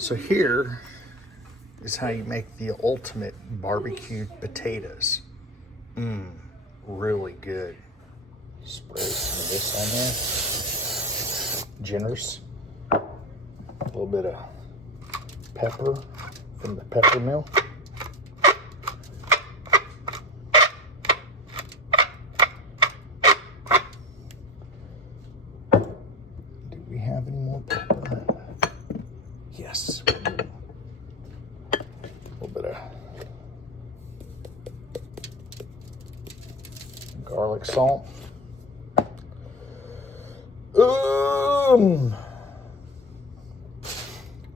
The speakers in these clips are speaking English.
So here is how you make the ultimate barbecued potatoes. Really good. Spray some of this on there. Generous. A little bit of pepper from the pepper mill. Do we have any more pepper? Yes. A little bit of garlic salt. A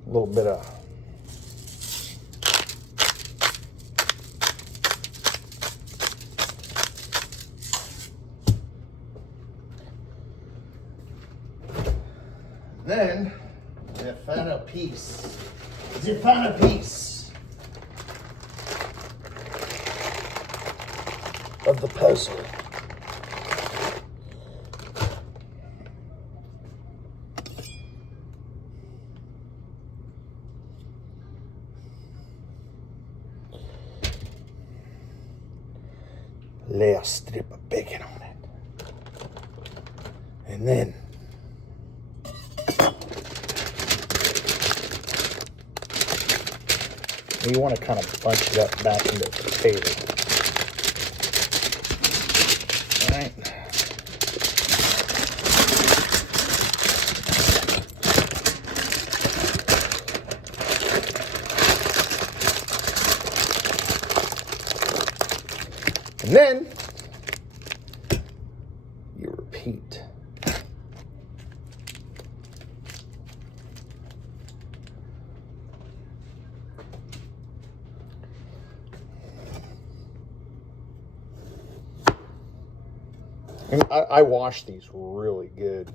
little bit of then the final piece. The final piece of the puzzle. Lay a strip of bacon on it. And then you want to kind of bunch it up back into the potato. All right. And then you repeat. And I wash these really good.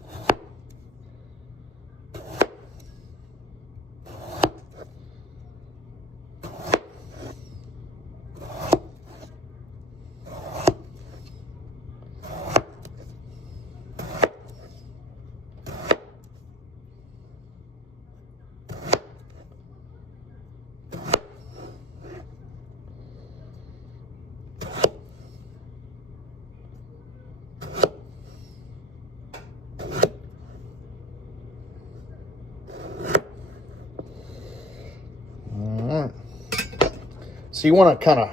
So you want to kind of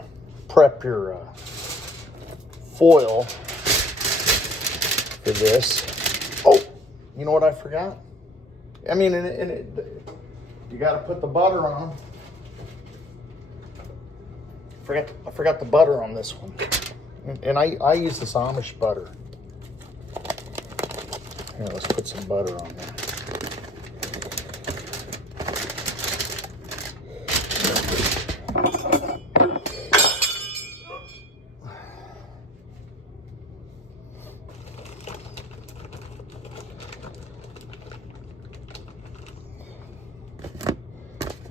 prep your foil for this. Oh, you know what I forgot? I mean, you got to put the butter on. I forgot the butter on this one. And I use this Amish butter. Here, let's put some butter on there.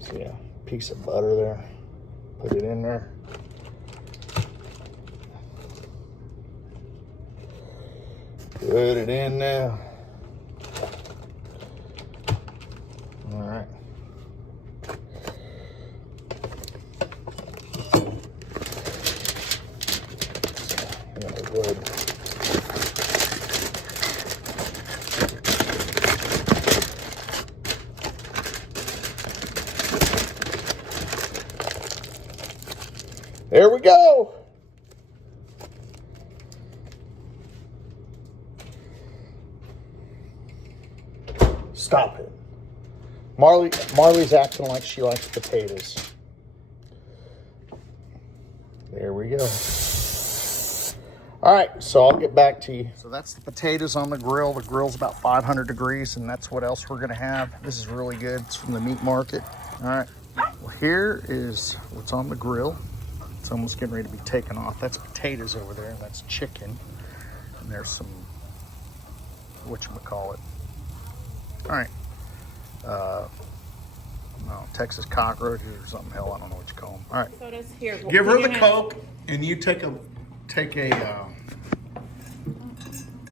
So yeah, piece of butter there. Put it in there. Put it in now. All right. Good. There we go. Stop it. Marley's acting like she likes potatoes. There we go. All right, so I'll get back to you. So that's the potatoes on the grill. The grill's about 500 degrees, and that's what else we're gonna have. This is really good. It's from the meat market. All right, well, here is what's on the grill. It's almost getting ready to be taken off. That's potatoes over there. That's chicken. And there's some, whatchamacallit. All right. No, Texas cockroaches or something. Hell, I don't know what you call them. All right. Sodas here. Give her the Coke, and you take a